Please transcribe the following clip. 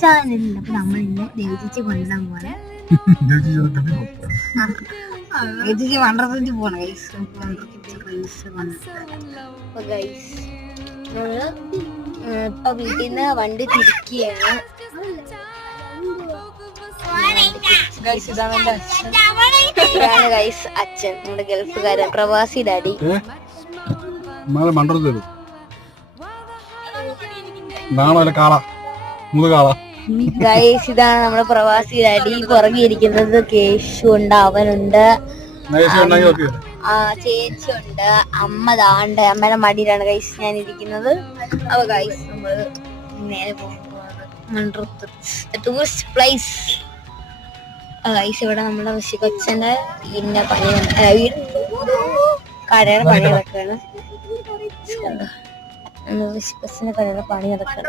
ചാനലിൽ അപ്പൊ നമ്മൾ ഇന്ന് ദേവചേച്ചി കൊണ്ടുവരാൻ പോവാണ്. ദേവചേച്ചി വണ്ടർഫിറ്റ് പോണം ഗൈസ്. ഇപ്പൊ വീട്ടിൽ നിന്ന് വണ്ടി തിരിക്കുകയാണ്. ഇതാണ് ഗൈസ് അച്ഛൻ, നമ്മുടെ ഗൾഫുകാരൻ പ്രവാസി ഡാഡി. ഗൈസ് ഇതാണ് നമ്മുടെ പ്രവാസി ഡാഡി. പുറകിരിക്കുന്നത് കേശു ഉണ്ട്, അവനുണ്ട്, ചേച്ചി ഉണ്ട്, അമ്മ താണ്ട് അമ്മയുടെ മടിയിലാണ് ഗൈസ് ഞാൻ ഇരിക്കുന്നത്. അപ്പൊ ഗൈസ് നമ്മള് നേരെ പോകുന്നത് ടൂറിസ്റ്റ് പ്ലേസ്. ഗൈസ് ഇവിടെ നമ്മുടെ കൊച്ചന്റെ വീടിന്റെ പണി, കടയുടെ പണി നടക്കാണ്. കൊച്ചിന്റെ കടയുടെ പണി നടക്കാണ്.